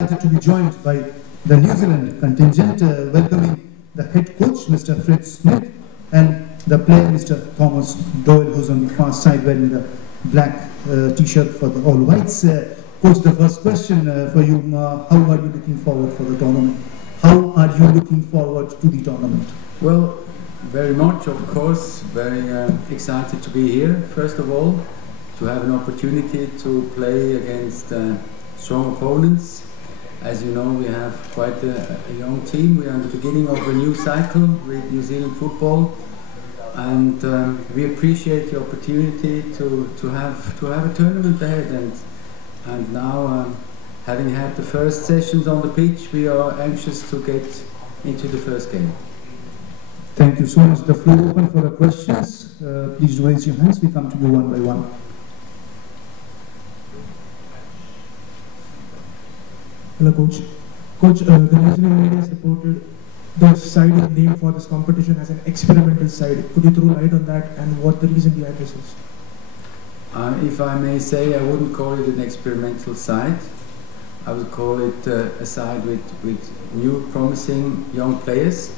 To be joined by the New Zealand contingent, welcoming the head coach, Mr. Fred Smith, and the player, Mr. Thomas Doyle, who's on the far side wearing the black t-shirt for the All Whites. Coach, the first question for you, how are you looking forward for the tournament? How are you looking forward to the tournament? Well, very much, of course. Very excited to be here, first of all, to have an opportunity to play against strong opponents. As you know, we have quite a young team. We are in the beginning of a new cycle with New Zealand football, and we appreciate the opportunity to have a tournament ahead. And now, having had the first sessions on the pitch, we are anxious to get into the first game. Thank you so much. The floor open for the questions. Please raise your hands. We come to you one by one. Hello, Coach. Coach, the New Zealand media has reported the side is named for this competition as an experimental side. Could you throw light on that and what the reason behind this is? If I may say, I wouldn't call it an experimental side. I would call it a side with new, promising young players.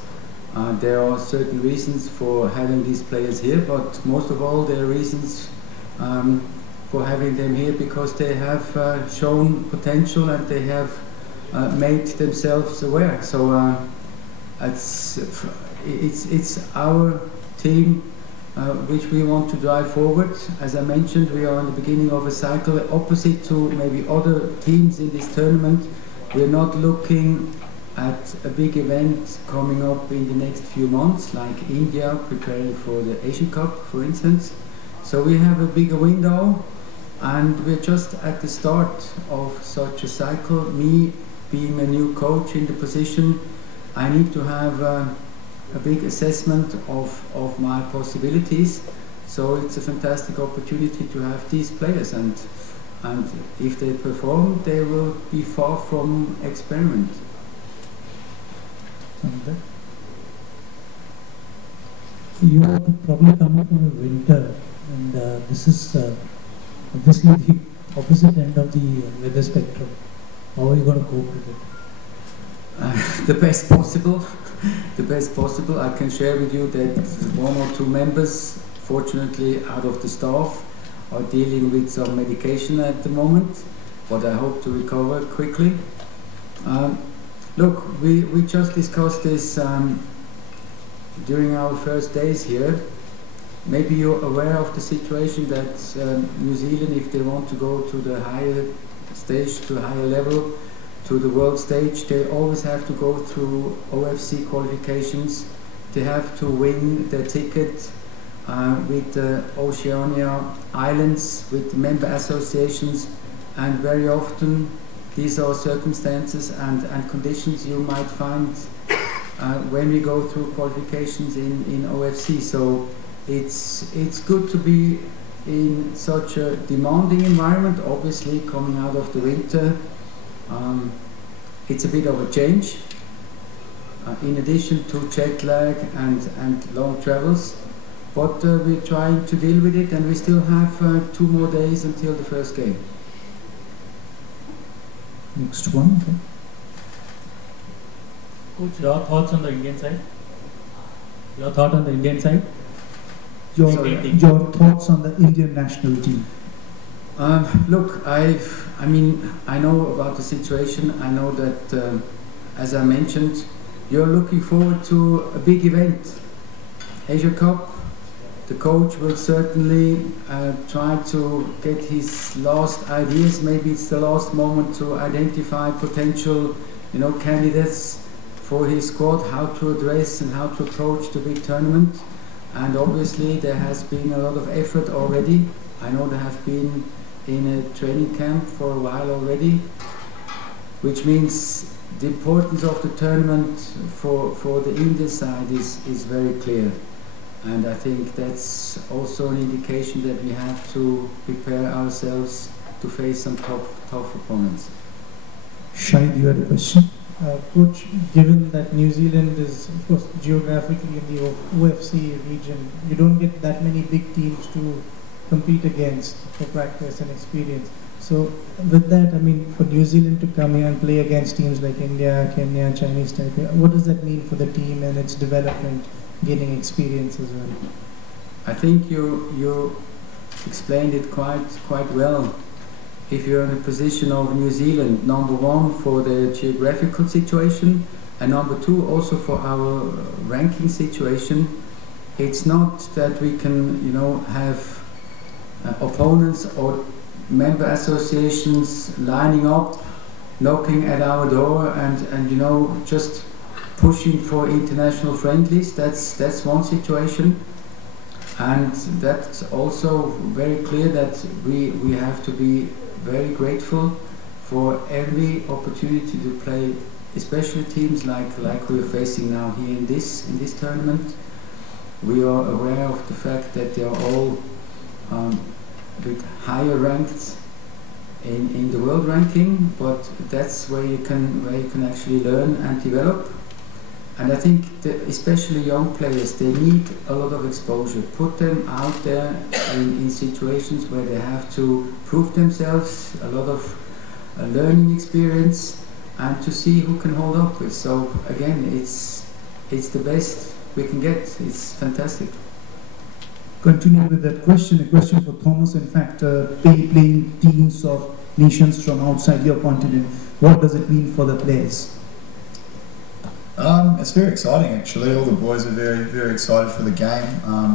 There are certain reasons for having these players here, but most of all, there are reasons for having them here because they have shown potential and they have made themselves aware. So it's our team which we want to drive forward. As I mentioned, we are in the beginning of a cycle opposite to maybe other teams in this tournament. We're not looking at a big event coming up in the next few months, like India preparing for the Asian Cup, for instance. So we have a bigger window, and we're just at the start of such a cycle. Me being a new coach in the position, I need to have a big assessment of my possibilities. So it's a fantastic opportunity to have these players, and if they perform, they will be far from experiment. You are probably coming from a winter, and this is obviously the opposite end of the weather spectrum. How are you going to cope with it? The best possible. The best possible. I can share with you that one or two members, fortunately out of the staff, are dealing with some medication at the moment, but I hope to recover quickly. Look, we just discussed this during our first days here. Maybe you're aware of the situation that New Zealand, if they want to go to the higher stage, to a higher level, to the world stage, they always have to go through OFC qualifications. They have to win their ticket with the Oceania Islands, with the member associations, and very often these are circumstances and conditions you might find when we go through qualifications in OFC. So it's good to be in such a demanding environment, obviously coming out of the winter. It's a bit of a change, in addition to jet lag and long travels, but we're trying to deal with it, and we still have 2 more days until the first game. Next one. Okay. Coach, your thoughts on the Indian side? Your thought on the Indian side? Your thoughts on the Indian national team? Look, I mean, I know about the situation. I know that, as I mentioned, you're looking forward to a big event, Asia Cup. The coach will certainly try to get his last ideas. Maybe it's the last moment to identify potential, candidates for his squad, how to address and how to approach the big tournament. And obviously there has been a lot of effort already. I know they have been in a training camp for a while already, which means the importance of the tournament for the Indian side is very clear. And I think that's also an indication that we have to prepare ourselves to face some tough opponents. Shahid, you had a question? Coach, given that New Zealand is, of course, geographically in the OFC region, you don't get that many big teams to compete against for practice and experience. So with that, I mean, for New Zealand to come here and play against teams like India, Kenya, Chinese Taipei, what does that mean for the team and its development, gaining experience as well? I think you explained it quite well. If you're in a position of New Zealand, number one for the geographical situation, and number two also for our ranking situation, it's not that we can, have opponents or member associations lining up, knocking at our door, and just pushing for international friendlies. That's one situation, and that's also very clear that we have to be very grateful for every opportunity to play, especially teams like we're facing now here in this tournament. We are aware of the fact that they are all a bit higher ranked in the world ranking, but that's where you can actually learn and develop. And I think especially young players, they need a lot of exposure. Put them out there in situations where they have to prove themselves, a lot of learning experience, and to see who can hold up with. So again, it's the best we can get. It's fantastic. Continuing with that question, a question for Thomas. In fact, playing teams of nations from outside your continent, what does it mean for the players? It's very exciting actually. All the boys are very, very excited for the game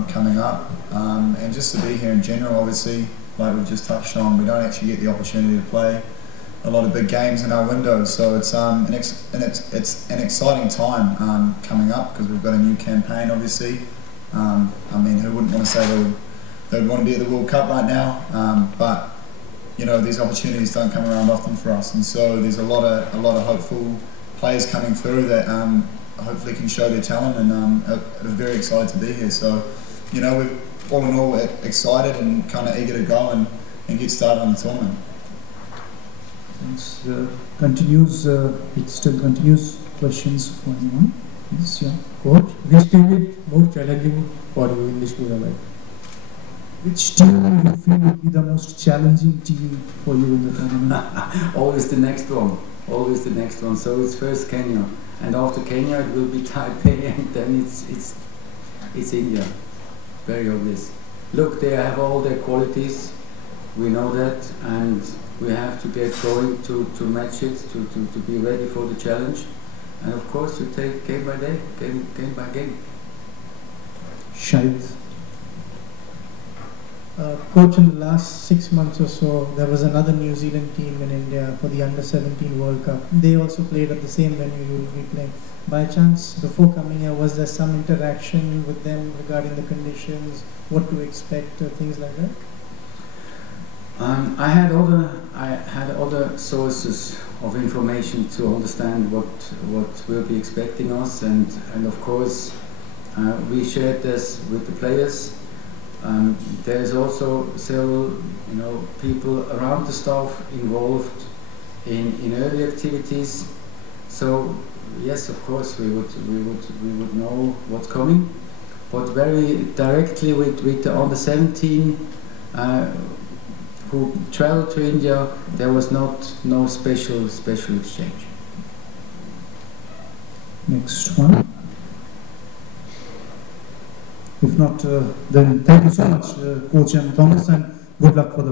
coming up, and just to be here in general. Obviously, like we've just touched on, we don't actually get the opportunity to play a lot of big games in our window, so it's an exciting time coming up because we've got a new campaign. Obviously, I mean, who wouldn't want to say they would want to be at the World Cup right now? But these opportunities don't come around often for us, and so there's a lot of hopeful players coming through that hopefully can show their talent, and are very excited to be here. So, we're all in all excited and kind of eager to go and get started on the tournament. Thanks. Continues. It still continues. Questions for anyone? Yes, yeah. Coach, which team is more challenging for you in this tournament? Which team you feel would be the most challenging team for you in the tournament? Always the next one. Always the next one. So it's first Kenya, and after Kenya it will be Taipei, and then it's India. Very obvious. Look, they have all their qualities. We know that, and we have to get going to match it, to be ready for the challenge. And of course, you take game by day, game by game. Shahid. Coach, in the last 6 months or so, there was another New Zealand team in India for the Under-17 World Cup. They also played at the same venue you will be playing. By chance, before coming here, was there some interaction with them regarding the conditions, what to expect, things like that? I had other sources of information to understand what will be expecting us, and of course we shared this with the players. There's also several people around the staff involved in early activities. So yes, of course we would know what's coming, but very directly with the under-17 who traveled to India, there was no special exchange. Next one. If not, then thank you so much, Coach and Thomas, and good luck for the